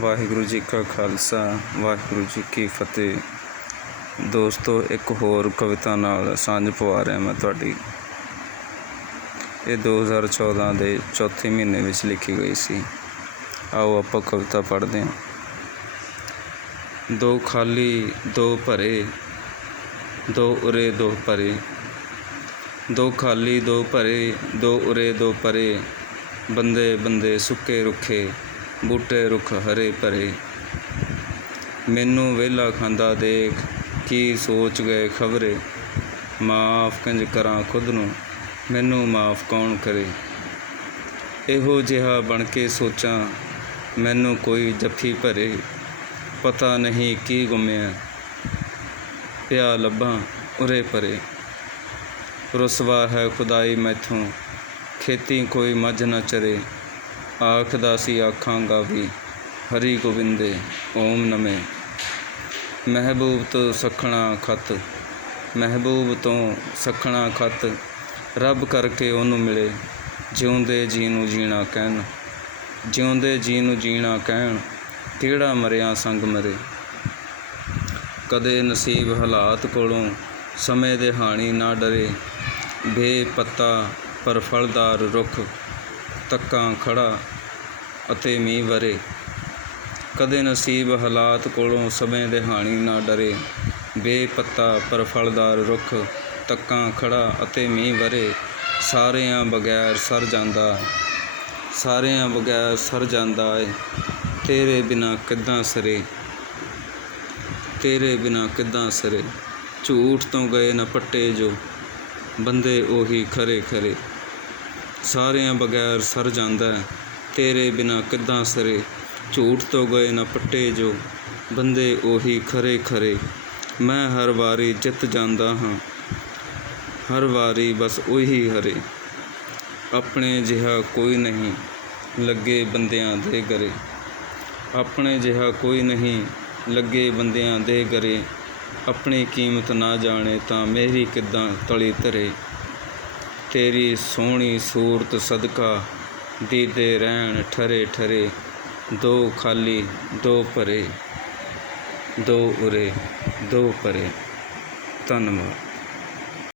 ਵਾਹਿਗੁਰੂ ਜੀ ਕਾ ਖਾਲਸਾ, ਵਾਹਿਗੁਰੂ ਜੀ ਕੀ ਫਤਿਹ। ਦੋਸਤੋ, ਇੱਕ ਹੋਰ ਕਵਿਤਾ ਨਾਲ ਸਾਂਝ ਪਵਾ ਰਿਹਾ ਮੈਂ ਤੁਹਾਡੀ। ਇਹ 2014 ਦੇ ਚੌਥੇ ਮਹੀਨੇ ਵਿੱਚ ਲਿਖੀ ਗਈ ਸੀ। ਆਓ ਆਪਾਂ ਕਵਿਤਾ ਪੜ੍ਹਦੇ ਹਾਂ। ਦੋ ਖਾਲੀ, ਦੋ ਭਰੇ, ਦੋ ਉਰੇ, ਦੋ ਭਰੇ ਦੋ ਖਾਲੀ, ਦੋ ਭਰੇ, ਦੋ ਉਰੇ, ਦੋ ਭਰੇ ਬੰਦੇ ਬੰਦੇ ਸੁੱਕੇ ਰੁੱਖੇ। ਬੂਟੇ ਰੁੱਖ ਹਰੇ ਭਰੇ। ਮੈਨੂੰ ਵਿਹਲਾ ਖਾਂਦਾ ਦੇਖ, ਕੀ ਸੋਚ ਗਏ ਖਬਰੇ। ਮਾਫ ਕੰਜ ਕਰਾਂ ਖੁਦ ਨੂੰ, ਮੈਨੂੰ ਮਾਫ ਕੌਣ ਕਰੇ। ਇਹੋ ਜਿਹਾ ਬਣ ਕੇ ਸੋਚਾਂ, ਮੈਨੂੰ ਕੋਈ ਜੱਫੀ ਭਰੇ। ਪਤਾ ਨਹੀਂ ਕੀ ਗੁੰਮਿਆ। ਪਿਆ ਲੱਭਾਂ ਉਰੇ ਪਰੇ। ਰੁਸਵਾ ਹੈ ਖੁਦਾਈ ਮੈਥੋਂ, ਖੇਤੀ ਕੋਈ ਮੱਝ ਨਾ ਚਰੇ। ਆਖਦਾ ਸੀ ਆਖਾਂਗਾ ਵੀ, ਹਰੀ ਗੋਬਿੰਦੇ, ਓਮ ਨਮੇ। ਮਹਿਬੂਬ ਤੋਂ ਸਖਣਾ ਖਤ, ਮਹਿਬੂਬ ਤੋਂ ਸਖਣਾ ਖਤ, ਰੱਬ ਕਰਕੇ ਉਹਨੂੰ ਮਿਲੇ, ਜਿਉਂਦੇ ਜੀ ਨੂੰ ਜੀਣਾ ਕਹਿਣ। ਜਿਉਂਦੇ ਜੀ ਨੂੰ ਜੀਣਾ ਕਹਿਣ, ਕਿਹੜਾ ਮਰਿਆ ਸੰਗ ਮਰੇ? ਕਦੇ ਨਸੀਬ ਹਾਲਾਤ ਕੋਲੋਂ ਸਮੇਂ ਦੇ ਹਾਣੀ ਨਾ ਡਰੇ ਬੇ ਪੱਤਾ ਪਰ ਫਲਦਾਰ ਰੁੱਖ। ਤੱਕਾਂ ਖੜਾ ਅਤੇ ਮੀਂਹ ਵਰੇ। ਕਦੇ ਨਸੀਬ ਹਾਲਾਤ ਕੋਲੋਂ ਸਮੇਂ ਦੇ ਹਾਣੀ ਨਾ ਡਰੇ। ਬੇਪੱਤਾ ਪਰ ਫਲਦਾਰ ਰੁੱਖ ਤੱਕਾਂ ਖੜਾ ਅਤੇ ਮੀਂਹ ਵਰੇ। ਸਾਰਿਆਂ ਬਗੈਰ ਸਰ ਜਾਂਦਾ, ਸਾਰਿਆਂ ਬਗੈਰ ਸਰ ਜਾਂਦਾ ਏ। ਤੇਰੇ ਬਿਨਾ ਕਿੱਦਾਂ ਸਰੇ? ਤੇਰੇ ਬਿਨਾ ਕਿੱਦਾਂ ਸਰੇ? ਝੂਠ ਤੋਂ ਗਏ ਨਾ ਪੱਟੇ ਜੋ, ਬੰਦੇ ਉਹੀ ਖਰੇ ਖਰੇ। ਸਾਰਿਆਂ ਬਗੈਰ ਸਰ ਜਾਂਦਾ ਤੇਰੇ ਬਿਨਾ ਕਿੱਦਾਂ ਸਰੇ? ਝੂਠ ਤੋਂ ਗਏ ਨਾ ਪੱਟੇ ਜੋ, ਬੰਦੇ ਉਹੀ ਖਰੇ ਖਰੇ। ਮੈਂ ਹਰ ਵਾਰੀ ਜਿੱਤ ਜਾਂਦਾ ਹਾਂ, ਹਰ ਵਾਰੀ ਬਸ ਉਹੀ ਹਰੇ। ਆਪਣੇ ਜਿਹਾ ਕੋਈ ਨਹੀਂ ਲੱਗੇ ਬੰਦਿਆਂ ਦੇ ਗਰੇ ਆਪਣੇ ਜਿਹਾ ਕੋਈ ਨਹੀਂ ਲੱਗੇ ਬੰਦਿਆਂ ਦੇ ਗਰੇ ਆਪਣੀ ਕੀਮਤ ਨਾ ਜਾਣੇ ਤਾਂ ਮੇਰੀ ਕਿੱਦਾਂ ਤਲੀ ਧਰੇ। ਤੇਰੀ ਸੋਹਣੀ ਸੂਰਤ ਸਦਕਾ ਦੀਦੇ ਰਹਿਣ ਠਰੇ ਠਰੇ, ਦੋ ਖਾਲੀ, ਦੋ ਭਰੇ, ਦੋ ਉਰੇ, ਦੋ ਪਰੇ ਧੰਨਵਾਦ।